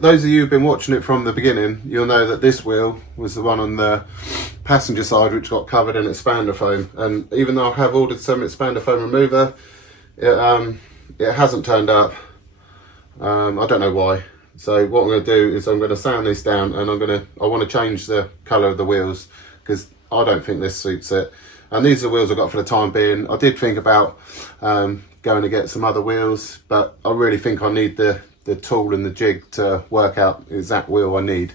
those of you who've been watching it from the beginning, you'll know that this wheel was the one on the passenger side which got covered in expander foam, and even though I have ordered some expander foam remover, it hasn't turned up. I don't know why. So what I'm going to do is I'm going to sand this down, and I want to change the colour of the wheels because I don't think this suits it. And these are the wheels I've got for the time being. I did think about going to get some other wheels, but I really think I need the tool and the jig to work out the exact wheel I need,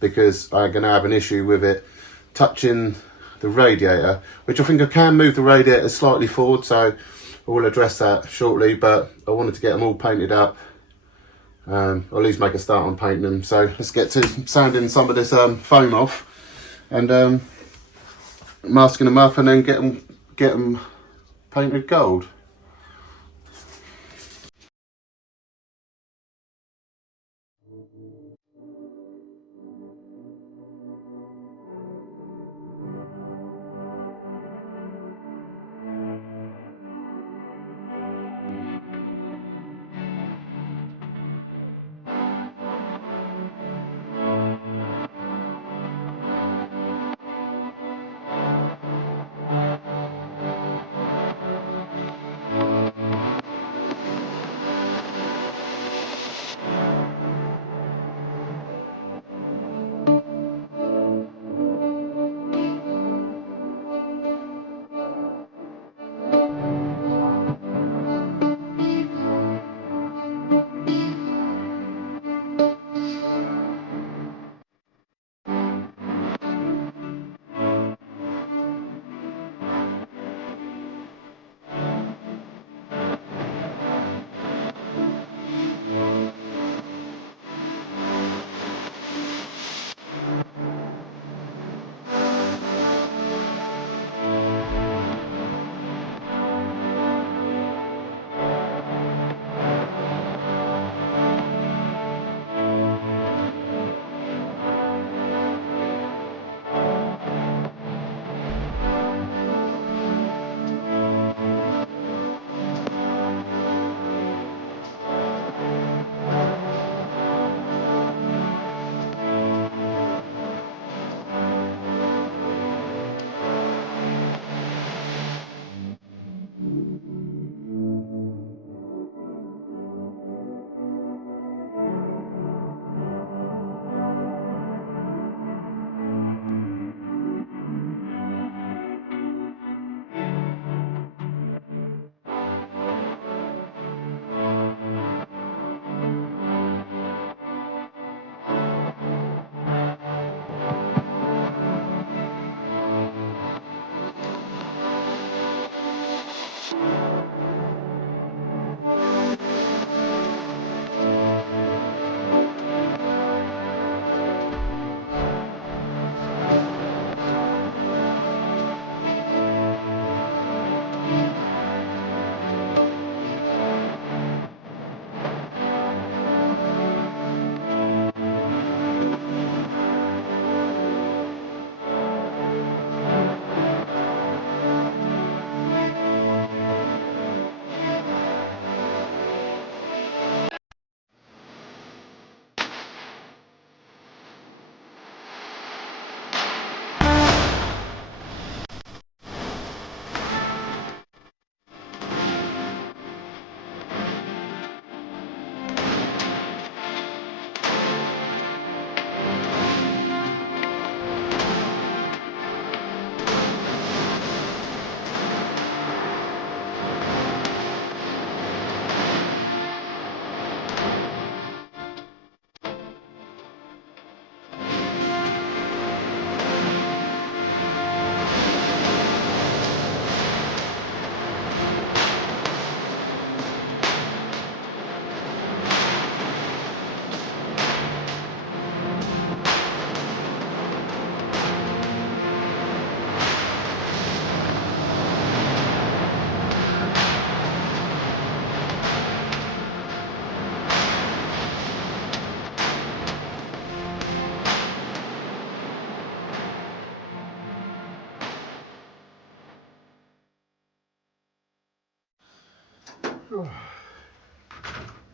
because I'm going to have an issue with it touching the radiator, which I think I can move the radiator slightly forward, so I will address that shortly. But I wanted to get them all painted up, or at least make a start on painting them. So let's get to sanding some of this foam off and masking them up, and then get them painted gold.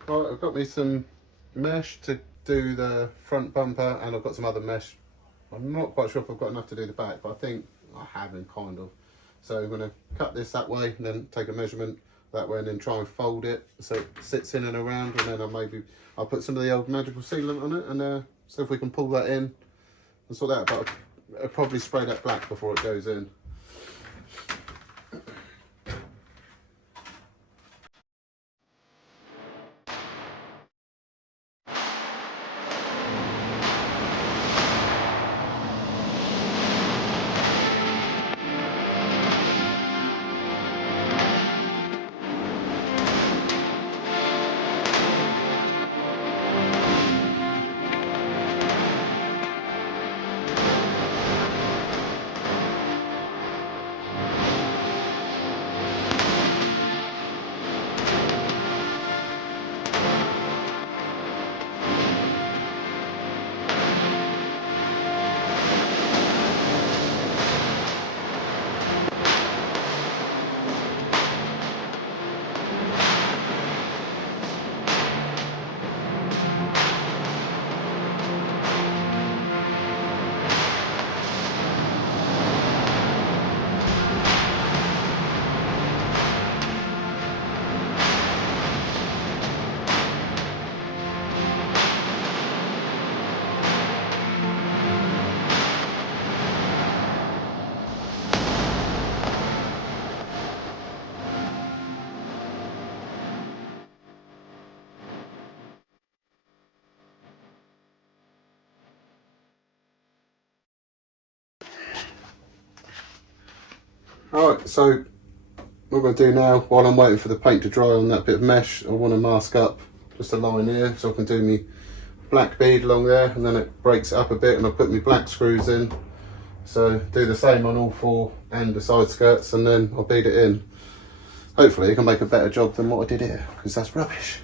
Right, I've got me some mesh to do the front bumper, and I've got some other mesh. I'm not quite sure if I've got enough to do the back, but I think I have in kind of. So I'm going to cut this that way and then take a measurement that way and then try and fold it so it sits in and around, and then I'll put some of the old magical sealant on it and see if we can pull that in and sort that out. But I'll probably spray that black before it goes in. Alright, so what I'm going to do now, while I'm waiting for the paint to dry on that bit of mesh, I want to mask up just a line here so I can do me black bead along there, and then it breaks it up a bit and I'll put my black screws in. So do the same on all four and the side skirts, and then I'll bead it in. Hopefully I can make a better job than what I did here, because that's rubbish.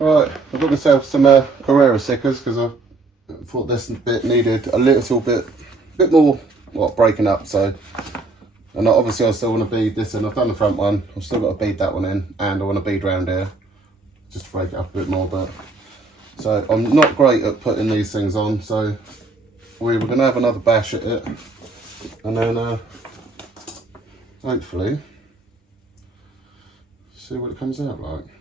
Right, I've got myself some Carrera stickers because I thought this bit needed a little bit more breaking up. So, and obviously I still want to bead this in. I've done the front one, I've still got to bead that one in, and I want to bead round here just to break it up a bit more. But so I'm not great at putting these things on, so we were going to have another bash at it, and then hopefully see what it comes out like.